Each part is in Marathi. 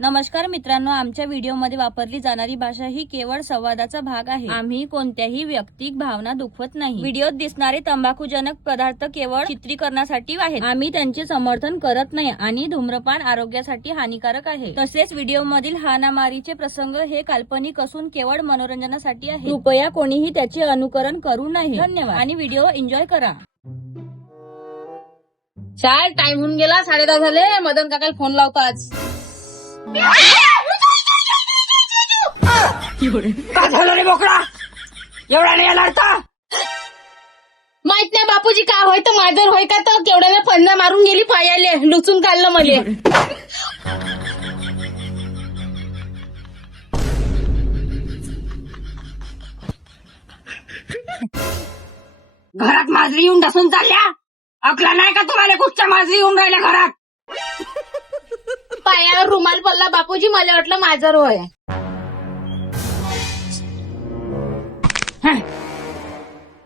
नमस्कार मित्रांनो, आमच्या व्हिडिओमध्ये वापरली जाणारी भाषा ही केवळ संवादाचा भाग आहे. आम्ही कोणत्याही वैयक्तिक भावना दुखवत नाही. व्हिडिओत दिसणारे तंबाखूजनक पदार्थ केवळ चित्रीकरणासाठी आहेत. आम्ही त्यांचे समर्थन करत नाही आणि धूम्रपान आरोग्यासाठी हानिकारक आहे. तसेच व्हिडिओमधील हाणामारीचे प्रसंग हे काल्पनिक असून केवळ मनोरंजनासाठी आहे. कृपया कोणीही त्याचे अनुकरण करू नये. धन्यवाद आणि व्हिडिओ एन्जॉय करा. चाल, टाइम होऊन गेला, 10:30 झाले. मदन काकाला फोन लावतो आज. का झालं रे बोकडा? एवढा नाही आला आता? माहित नाही बापूजी का होय तर माझर होय का तर केवढ्याने फंदा मारून गेली पायाले, लुचून काढलं मले. घरात माजरी येऊन ढसून चालल्या? अकला नाही का तुम्हाला? कुठच्या माजरी येऊन राहिल्या घरात? पायावर रुमाल पडला बापूजी, मला वाटलं माझर होय.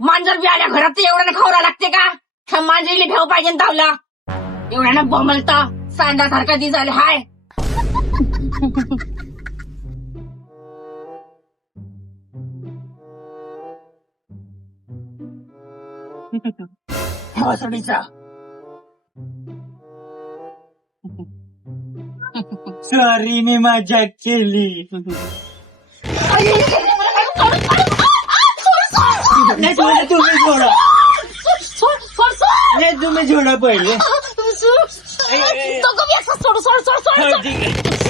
मांजर बी आल्या घरात तर एवढ्यानं खावरा लागते का? ह्या मांजरीला भेव पाहिजे धावला. एवढ्यानं बमलता सांडासारखा दिसायला हाय. हसडीचा सॉरी, मी मजाक केली. नाही तुम्ही सोडा. नाही तुम्ही सोडा पहिले.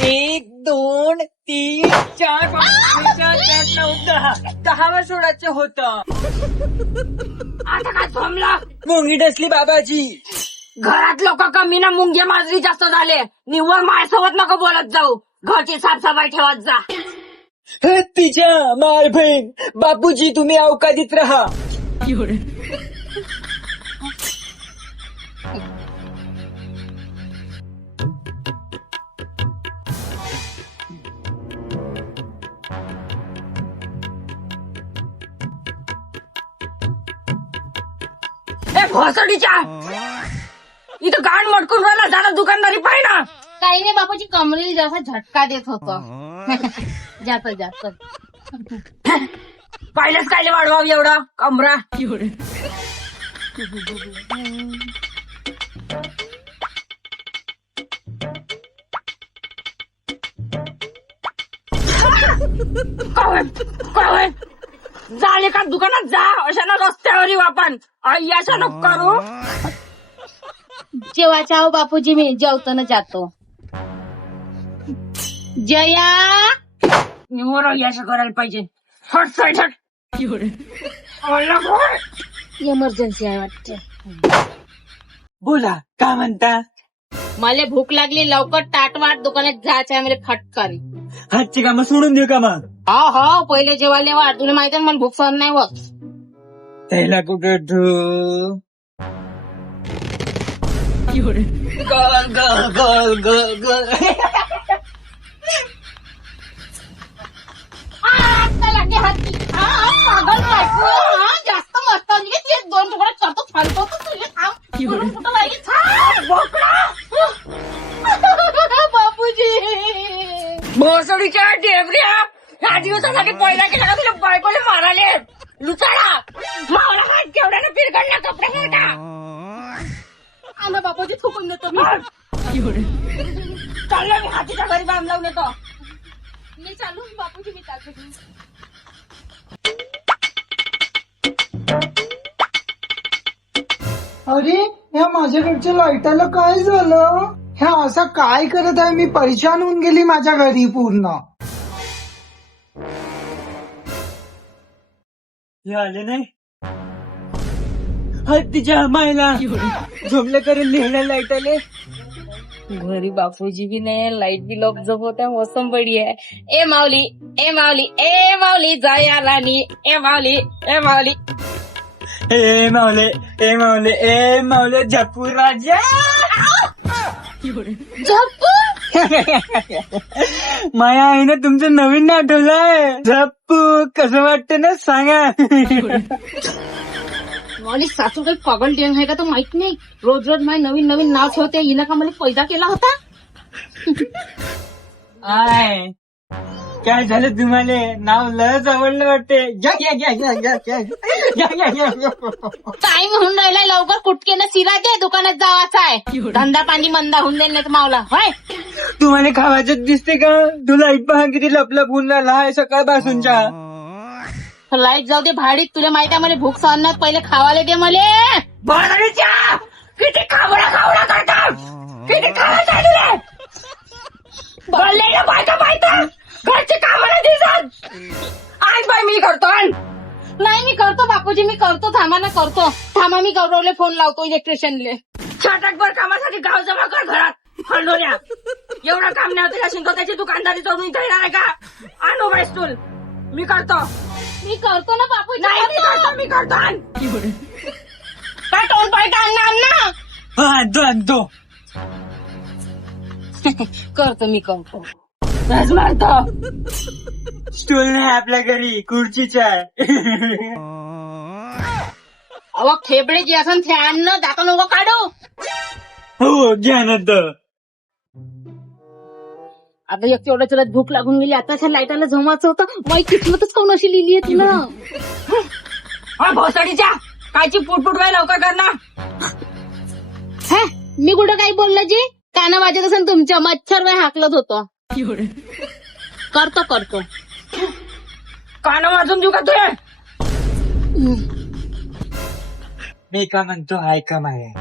1 2 3 4 5 6 7 8 9 10 10 सोडायचं होतं. आता काय थांबला? मुंगी डसली बाबाजी. घरात लोक कमी ना मुंग्या माजरी जास्त झाले. निव्वळ माझ्यासोबत नको बोलत जाऊ. घरची साफसफाई ठेवत जा. तिच्या मार बहीण. बापूजी तुम्ही अवकाळीत राहा. घोसडीच्या इथं गाण मटकून राहिला. जाणं दुकानदारी पाहिजे ना. काही नाही बापूजी, कमरेला जसा झटका देत होतो. जास्त पाहिलंच कायले वाढवाव एवढा कमरा. काय झाले का दुकानात जा. अशा ना रस्त्यावरी वापन अशा नको करू. जेवायच्या आहो बापूजी, मी जेवताना जातो. जया निवड अशा करायला पाहिजे. हट साईड हट. इमर्जन्सी आहे वाटते. बोला, काय म्हणता? मला भूक लागली, लवकर टाटवाट दुकानात जायचं आहे मला फटकारी. हातची कामं सोडून देऊ का मग? हो पहिले जेवायला वाट. तुला माहिती आहे मला भूक सहन नाही होत. त्याला कुठं ठेवू? गोल गोल गोल गोल गोल. पागल बायको, जास्त मस्त ते 2 तुकडे करतो फालतो बापूजी. भोसडीच्या डेबऱ्या ह्या दिवसासाठी पहिला केला का तुला बायकोले माराले? लुचाडा मावला हात केवढ्यानं पिरगडला कपड्यासारखा. आला बापूजी, थुकून देतो मी. चाललो मी हातीच्या घरी बांध लावून येतो. मी चालू बापूजी, मी चालतो. अरे ह्या माझ्याकडच्या लाईटाला काय झालं? ह्या असं काय करत आहे? मी परेशान होऊन गेली माझ्या घरी पूर्ण. हे आले नाही. तिच्या मायला झोपलं करून लिहिण्या लाईट आले. घरी बापूजी भी नाही, लाईट बी लोक झोपवत्या. मोसम बडी आहे. ए माऊली, ए माऊली, ए माऊली जाया राणी, ए माऊली, ए माऊली. ए मावले, ए मावले, ए मावले झप्पू राजा. माया आईनं तुमचं नवीन नाटवलंय. झप्पू कसं वाटतं ना सांगा. माऊली सासू काही पागल डेंग आहे का तर माहित नाही. रोज रोज माझे नवीन नवीन नाव ठेवते. हिनं का मला पैदा केला होता. आय काय झालं तुम्हाला? नाव लयच आवडलं वाटते. घ्या घ्या घ्या घ्या घ्या घ्या घ्या घ्या घ्या घ्या. टाइम होऊन राहिलाय, लवकर कुटकेनं चिरा दे, दुकानात जावाचा आहे. धंदा पाणी मंदा होऊन जाईल नाही मावला. होय तुम्हाला खावायचं दिसते का? तुला पहा किती लपलप होऊन राहिला आहे सकाळपासूनच्या. लाईट जाऊ दे भाडीत, तुला माहिती आहे मला भूक सहन नाही, पहिले खावाले दे मले. बळगडीच्या किती खावडा करतात, किती खायचं आहे तुला? बोललेलं बायका बायका घरचे कामाला दिसत. आज बाई मी करतो. नाही मी करतो बापूजी, मी करतो, थांबा ना करतो. थांबा मी गौरवले फोन लावतो, इलेक्ट्रिशियनले. छाटकभर कामासाठी गाव जमा कर घरात. हंडोऱ्या एवढं काम नाही होतं. शिंदो त्याची दुकानदारी सोडून इथे येणार आहे का? आणू बाई स्टूल. मी करतो. मी करतो ना बापूजी. नाही मी करतो, मी करतो. आण. काय टोल पाय आणणार ना. आणतो आणतो. करतो मी करतो. तेच म्हणतो. स्टूल नाही आपल्या घरी, खुर्चीच आहे. अहो खेबडे जे असं ते आण ना, दाखव नको काढू. हो घ्या ना तर. आता एक तेवढं तुला भूक लागून गेली, आताच्या लाईटाला जमायचं होतं. माई किस्मतच काऊन अशी लिहिली आहे तुला. भोसडीच्या कायची पुटपुट बाई लवकर कर ना. हे मी कुठं काही बोललं जी? काना वाजत असेल तुमच्या, मच्छर बाई हाकलत होतो. करतो करतो. कान वाजून देऊ का तुझे? मी का म्हणतो ऐका माया,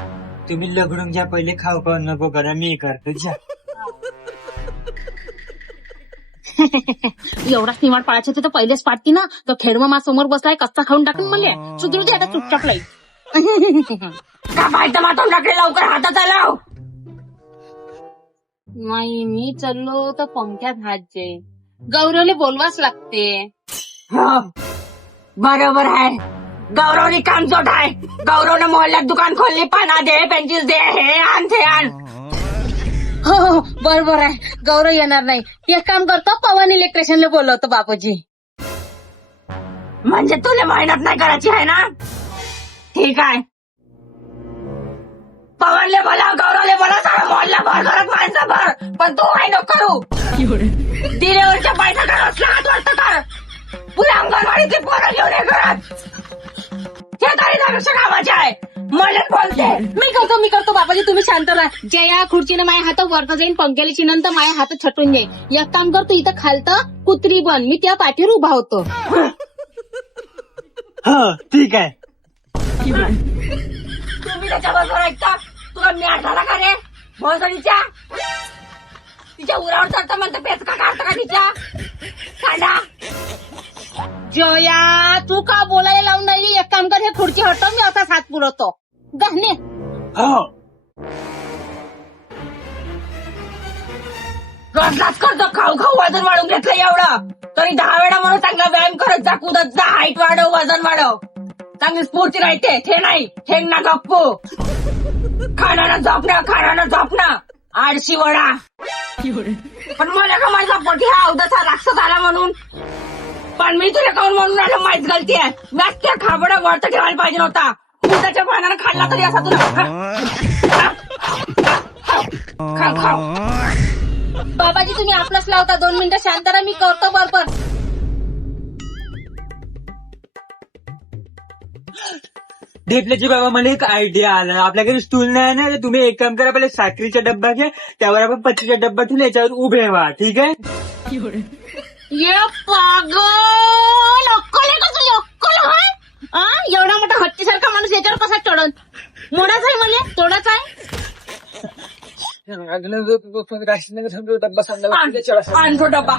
तुम्ही लग्न घ्या पहिले, खाऊ खाऊ नको करा, मी करतो घ्या. एवढा निवाड पाळायचं तर पहिलेच पाडती ना. तो खेडवा मा समोर बसलाय, कच्चा खाऊन टाकून मला. सुधरू दे आता चुपचाप लाईट. का बायचं मातून टाकले, लवकर हातात आलाव. नाही मी चाललो तर पंख्यात हात जाईल. गौरवले बोलवाच लागते. हो, बरोबर आहे. गौरवनी काम जोट आहे. गौरवने मोहल्ल्यात दुकान खोलली, पाना दे, पेन्सिल दे, हे आण ते आण. हो हो बरोबर आहे. गौरव येणार नाही. एक काम करतो, पवन इलेक्ट्रिशियनला बोलवतो बापूजी. म्हणजे तुला मेहनत नाही करायची आहे ना? ठीक आहे. पवनले बोला, गौरवले बोला, सारा मोहल्ला भर घरात माणसं भर, पण तू काही नको करू. दिल्यावरच्या पैसा कर, असला हात वाटतं कर. पुऱ्या अंगणवाडीचे पोरं घेऊन ये घरात. हे तरी त्यापेक्षा कामाचे आहे. मला बोलते. मी करतो बाबाजी, तुम्ही शांत राहा. जया खुर्चीनं माझ्या हात वरत जाईन, पंख्याला चिनंत माझ्या हात छटून जाईल. एक काम करतो, इथं खालतं कुत्री बन, मी त्या पाठीवर उभा होतो. हो ठीक आहे. तुम्ही त्याच्याबरोबर ऐकता. तुला म्याट झाला का रे भोसडीच्या? तिच्या उरावर चढता म्हणतं, पेचका काढता का तिच्या? काढा. जया तू का बोलायला लावून राहिली? एक काम कर, हे खुर्ची हटव, मी असाच हात पुरवतो. गहने हो कसलाच करतो. खाऊ खाऊ वजन वाढून घेतलं एवढं तरी 10 वेळा म्हणून चांगला व्यायाम करत जा, कुदत जा, हाईट वाढव, वजन वाढव, चांगली स्फूर्ती राहते. थे नाही ठेंग ना गप्पू. खाण्यानं झोपणं आडशी वडा. पण मला का माझा पोटी हा अवधाचा राक्षस आला म्हणून. पण मी तुला काऊन म्हणून राहिलं, माहीत गलती आहे. मॅच त्या खाबडा वरत ठेवायला पाहिजे नव्हता. त्याच्या पानानं खाल्ला तरी असा तुला. खाऊ खाऊ. बाबाजी तुम्ही आपलंच लावता. 2 मिनिटं शांत राहा, मी करतो बरोबर. ढेपल्याची बाबा मला एक आयडिया आला. आपल्याकडे स्टूल नाही ना, तर तुम्ही एक काम करा, पहिले साखरीचा डब्बा घ्या, त्यावर आपण पत्रीचा डब्बा ठेवून याच्यावर उभे व्हा. ठीक आहे? ये पागल, अक्कल आहे का तुझी? अक्कल आहे? एवढा मोठा हत्तीसारखा माणूस याच्यावर कसा चढल? मोडाच आहे मला, तोडाच आहे. आणतो डब्बा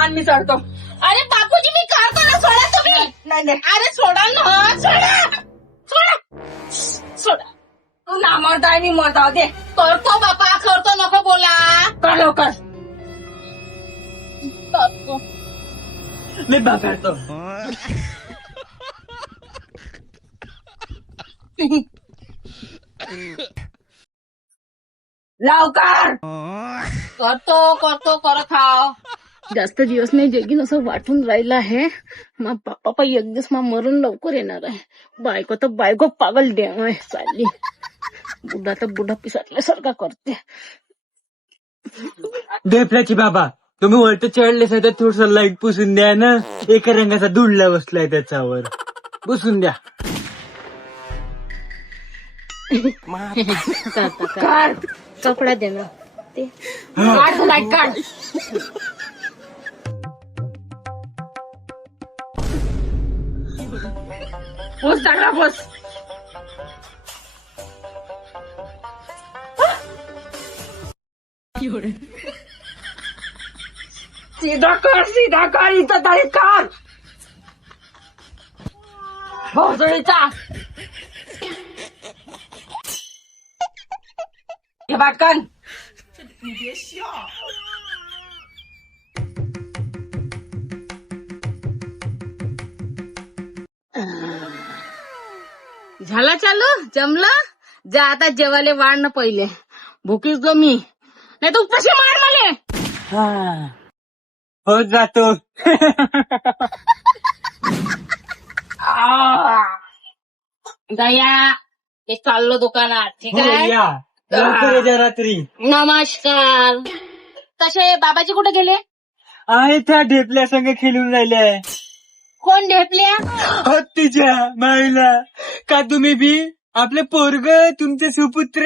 आणि मी चढतो. अरे बापूजी मी करतो ना, सोडा तुम्ही. नाही अरे सोडा ना, सोडा सोडा. तू ना मरताय, मी मरताव दे. करतो बापा, करतो, नको बोला. कर लवकर. करतो. मी करतो. लवकर करतो करत हाव. जास्त दिवस नाही जगीन असं वाटून राहिलं आहे. मा बापा एक दिवस मरून लवकर येणार आहे. बायको तर बायको पागल द्या चालली. बुडा तर बुडा पिसाटल्यासारखा करते. ढेपल्याची बाबा तुम्ही वरती चढले तर थोडस लाईट पुसून द्या ना. एका रंगाचा धुडला बसलाय त्याच्यावर. पुसून द्या. काढ कपडा दे ना ते काढ लाईट काढ. पोच टाकला पोच. सीधा कर इथं तारीख काढ. भोसडीचा हे बाटकन. झाला चालू जमलं. जा आता जेवायला वाढ ना पहिले. भुकीच गो मी नाही तर उपाशी मार मले. हा. हो जातो. दया ते चाललो दुकानात. ठीक हो आहे. या. लवकर ये जरा रात्री. नमस्कार. तसे बाबाजी कुठे गेले? आहे त्या ढेपल्या संग खेळून राहिल्या. कोण ढेपल्या? हत्तीच्या माईला. का तुम्ही बी आपले पोरग तुमचे सुपुत्र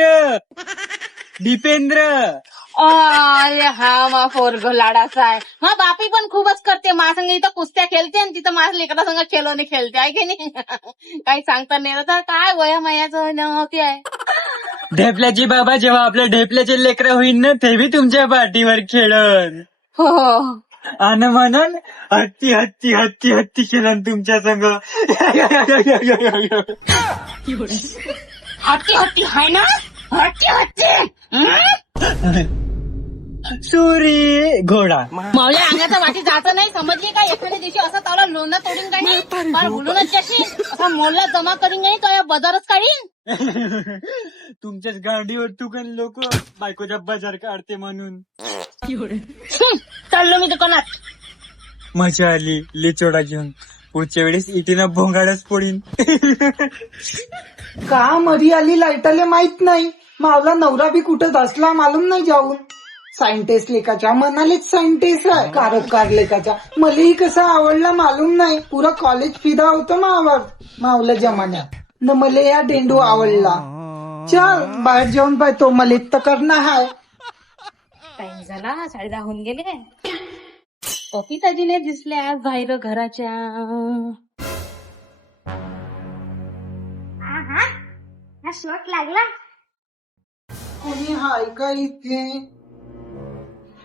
दीपेंद्र. अरे हा मा पोरग लाडाचा आहे. हा बापी पण खूपच करते. मा संग इथं कुस्त्या खेळते आणि तिथं माझ्या लेकरा संग खेळवणे खेळते आहे की नाही. काही सांगता नाही आता काय वया मायाचं नव्हती आहे. ढेपल्याची बाबा जेव्हा आपल्या ढेपल्याचे लेकरं होईल ना तेव्हा तुमच्या पाठीवर खेळन. हो आणि म्हणून हत्ती हत्ती हत्ती हत्ती खेळन तुमच्या संग. हत्ती हत्ती हाय ना. हत्ती हत्ती सुरी घोडा. मावल्या अंगाचा वाटी जायचं नाही समजली का. एखाद्या दिवशी असं तावला लोणा तोडून काढीन फार बोलूनच जाशील. असा मोलला जमा करीन नाही तो बाजारच काढीन. तुमच्याच गाडीवर तुकन लोक बायकोच्या बाजार काढते म्हणून. चाललो मी दुकानात. मजा आली लिचोडा घेऊन. पुढच्या वेळेस इटीनं भोंगाडच पोडीन. का मरी आली लाईटाले माहित नाही. मावला नवरा बी कुठं दसला मालूम नाही जाऊन. सायंटिस्ट लेखाच्या मनालीच सायंटिस्ट आहे. कारकार लेखाच्या मलाही कसा आवडला मालूम नाही. पुरा कॉलेज फिदा होतं मावर मावला जमान्यात न मला या डेंडू आवडला. चल बाहेर जेवण पाहतो. मला तर करणं हाय. टाइम झाला 10:30 होऊन गेले. पपिताजीने दिसल्या आज बाहेर घराच्या. शॉट लागला. कोणी हाय का इथे.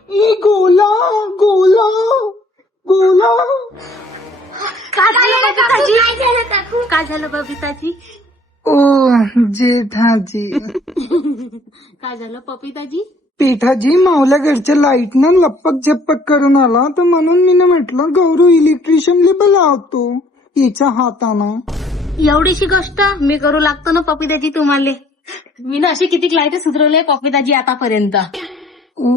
ई गोला गोला गोला. काय झालं बबिताजी? ओ जेठाजी. काय झालं पपिताजी? पेठाजी मावल्या घरच्या लाईटनं लपक झपक करून आला तर म्हणून मी म्हटलं गौरू इलेक्ट्रिशियनले बोलावतो याच्या हातानं. एवढीशी गोष्ट मी करू लागतो ना पपिताजी तुम्हाला. मी ना अशी किती लाईट सुधरवले पपिताजी आतापर्यंत. ओ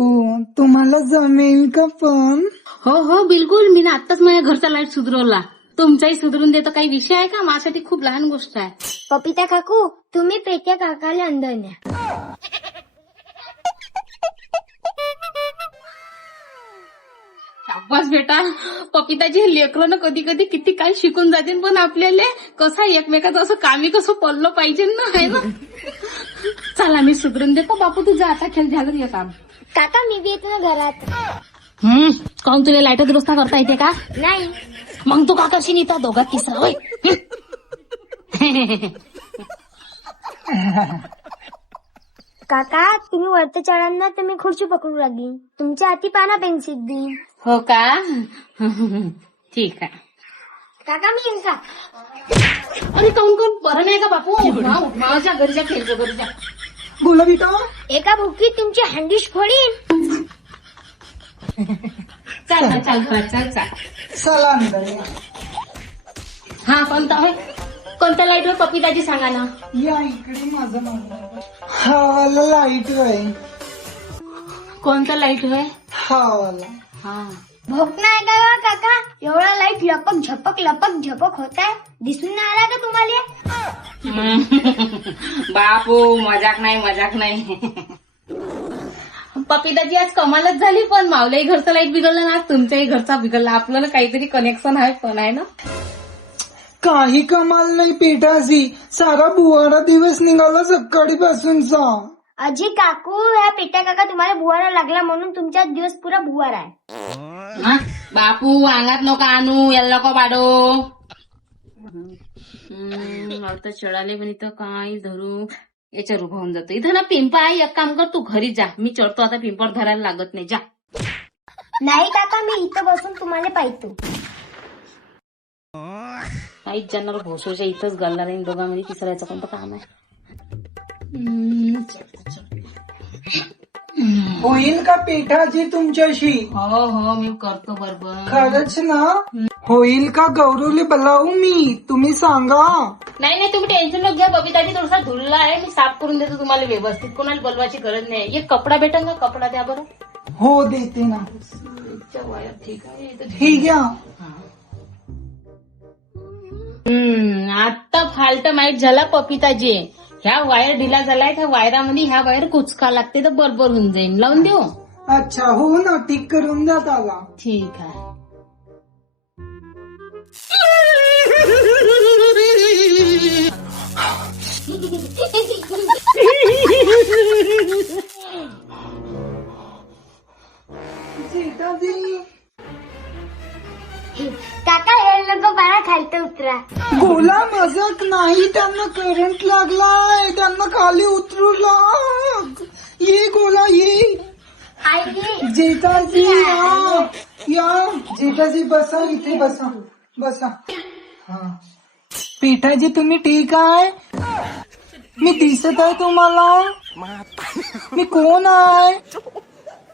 तुम्हाला जमेल का पण. हो हो बिलकुल. मी ना आत्ताच माझ्या घरचा लाईट सुधरवला. तुमचाही सुधरून देतो. काही विषय आहे का. माझ्यासाठी खूप लहान गोष्ट आहे. पपिता काकू तुम्ही पेट्या काकाला अंदर न्या. शाबास बेटा. पपिताजी लेकरं कधी कधी किती काय शिकून जातील पण आपल्याला कसं एकमेकाचं असं कामी कसं पडलं पाहिजे ना आहे ना. चला मी सुधरून देतो. बापू तुझं आता खेळ झालं तुझं काम. काका मी बी येतो ना घरात. काऊन तुला लाईट दुरुस्त करता येते का. नाही मग तू का करशील इथं दोघात तिसरा होय. काका तुम्ही वरती चढांना तर मी खुर्ची पकडू लागली. तुमच्या हाती पाना पेन्सिल देईन. हो का. ठीक आहे. काका मी येईन का. अरे काऊन कोण बरं नाही का बापू. माझ्या घरच्या खेळतो घरच्या. बोला बेटा. एका भुकीत तुमची हंडीश फोडीन. चल चल चल चल. चला अंदर. हा कोणता होय. कोणत्या लाईटवर पपिताजी सांगा ना. या इकडे माझं नाव. हा वाला लाईट आहे. कोणता लाईट होय. हा वाला. हा भोक नाही का काका. एवढा लाईट लपक झपक होत आहे. दिसून नाही आला का तुम्हाला. बापू मजाक नाही. पपिताची आज कमालच झाली, पण मावल्याही घरचा लाईट बिघडला ना, तुमच्याही घरचा बिघडला. आपल्याला काहीतरी कनेक्शन आहे पण आहे ना. काही कमाल नाही पेटाची, सारा बुवारा दिवस निघाला सकाळी पासूनचा. अजी काकू, ह्या पेट्या काका तुम्हाला बुवारा लागला म्हणून तुमचा दिवस पुरा बुवारा आहे. हा? बापू अंगात नको आणू, याला नको पाडो. आता चढाले पण इथं काय धरू, याच्यावर उभा होऊन जातो. इथं ना पिंपा आहे, एक काम कर तू घरी जा, मी चढतो आता. पिंपावर धरायला लागत नाही, जा. नाही काका, मी इथं बसून तुम्हाला पाहतो. काहीच जाणार भोसोच्या इथंच घालणार आहे, दोघांमध्ये तिसऱ्याचं कोणतं काम आहे. होईल का पेठाजी तुमच्याशी? हो हो, मी करतो बरोबर. खरंच ना? होईल का गौरवले बोलावू मी? तुम्ही सांगा. नाही नाही, तुम्ही टेन्शन नको घ्या. बबिताची थोडासा धुलला आहे, मी साफ करून देतो तुम्हाला व्यवस्थित. कोणाला बोलवायची गरज नाही. एक कपडा भेटेल का? कपडा द्या बरं. हो देते ना. ठीक आहे. ठीक आहे. आता फाल्ट माहित झाला पपिताजी. ह्या वायर ढिला झालाय, त्या वायरामध्ये ह्या वायर कुचका लागते तर बरोबर होऊन जाईल. लावून देऊ? अच्छा, हो ना, ठीक करून द्या त्याला. ठीक आहे. सीताजी, काका हे लोक बाळा खालतं उतरा. गोला मजाक नाही, त्यांना करंट लागलाय, त्यांना खाली उतरू लाग. ये गोला ये. आई जेठाजी या, या. जेठाजी बसा, इथे बसा, बसा. हा. पेठाजी तुम्ही ठीक आहे? मी दिसत आहे तुम्हाला? मी कोण आहे?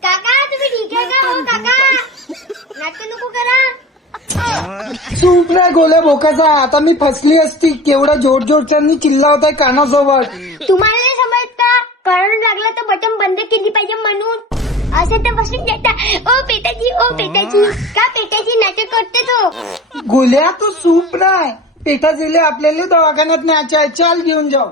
काका तुम्ही ठीक आहे का? हो काका, नाटक नको करा. चूप नाही गोल्या भोकाचा. आता मी फसली असती. केवढा जोरजोरच्यांनी चिल्लावत आहे कानासोबत. तुम्हाला नाही समजत का? करंट लागला तर बटन बंद केली पाहिजे म्हणून. असं तर बसून जाता. ओ पेटाजी, ओ पेटाजी, का पेटाजी नाटक करते तो? गोल्या तो सूप नाही. पेठाजीले आपल्याला दवाखान्यात न्यायचे आहे. चाल घेऊन जाऊ.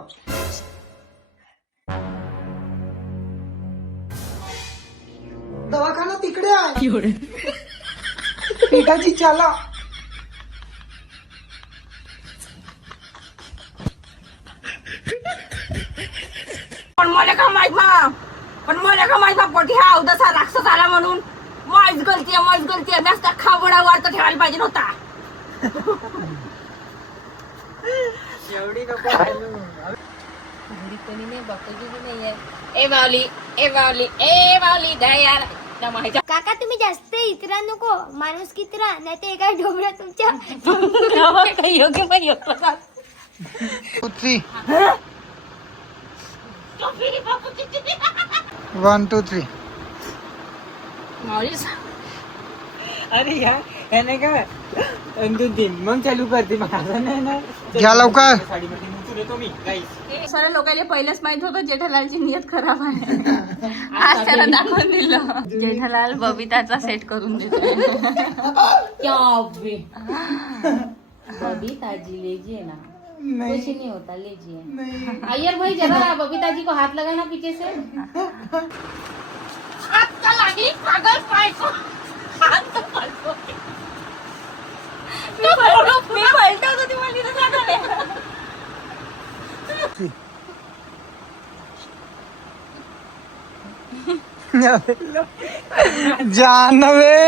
दवाखाना तिकडे आहे. पेठाजी चला. पण मला का माहित मा पोटी हा अवदसा राक्षस आला म्हणून. माझ गलती आहे. जास्त खावडा वार्ता ठेवायला पाहिजे नव्हता. कोणी नाही, बघतो नाहीये. ए बावली दया माहिती. काका तुम्ही जास्त इतरा नको, माणूस कितरा नाही तर एका ढोबळा तुमच्या. योग्य पण योग्य. 1 2 3. अरे यार, याने काय 1 2 3 मग चालू करते. माझं नाही ना. घ्या लवकर. साडीमध्ये मुचून येतो मी. गाईस, सर्व लोकांना पहिलेच माहित होतं जेठालालची नियत खराब आहे. आज त्याला दाखवून दिलं. जेठालाल बबिताचा सेट करून देतो. क्या बबीताजी लेजी है ना, कुछ नहीं होता, लेजी है. अय्यर भाई जरा बबीताजी को हाथ लगाना पीछे से. मी पलटवतो तुम्हाला तिथं जाणार. जानवे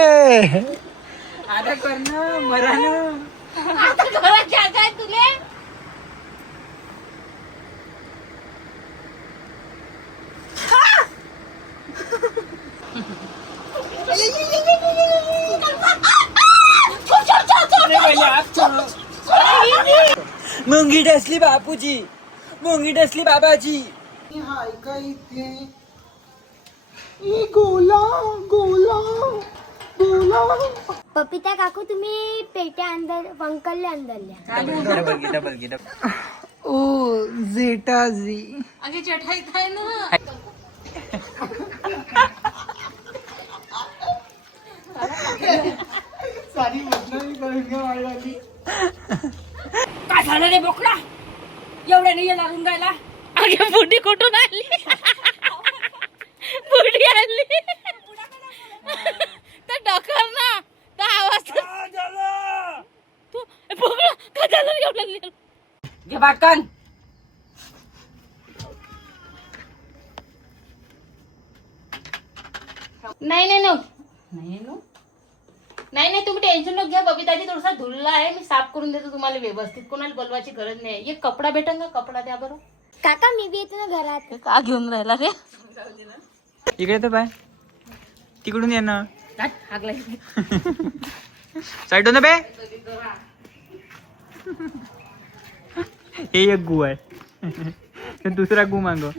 आता करणं मरानं. आता घरात जागा आहे तुले. मुंगी डसली बापूजी, मुंगी डसली बाबाजी. हाय का इथे? गोला गोला गोला. पपिता काकू तुम्ही पेट्या अंदर वंकलले अंदरल्या. ओ जेठाजी, अगे जेठा इथं आहे ना. सारी बदनामी करून घ्या वाढली. काय झालं रे बोकडा? एवढ्या नाही लागून राहिला. अगे बुडी कुठून आली? बुडी आली. गेली तर ढकल ना तर आवाज तू बघ का झालं एवढं घे पाटकन. नाही नाही नो नाही नो नाही नाही तुम्ही टेन्शन नको घ्या. बबिताजी थोडासा धुलला आहे, मी साफ करून देतो तुम्हाला व्यवस्थित. कोणाला बोलवायची गरज नाही. एक कपडा भेटेल का? कपडा द्या बरं. काका मी बी येते ना घरात. का घेऊन राहिला रे? इकडे तर पाय तिकडून ये ना. हागला साईड ना बे. हे एक गु आहे दुसरा गु मागव.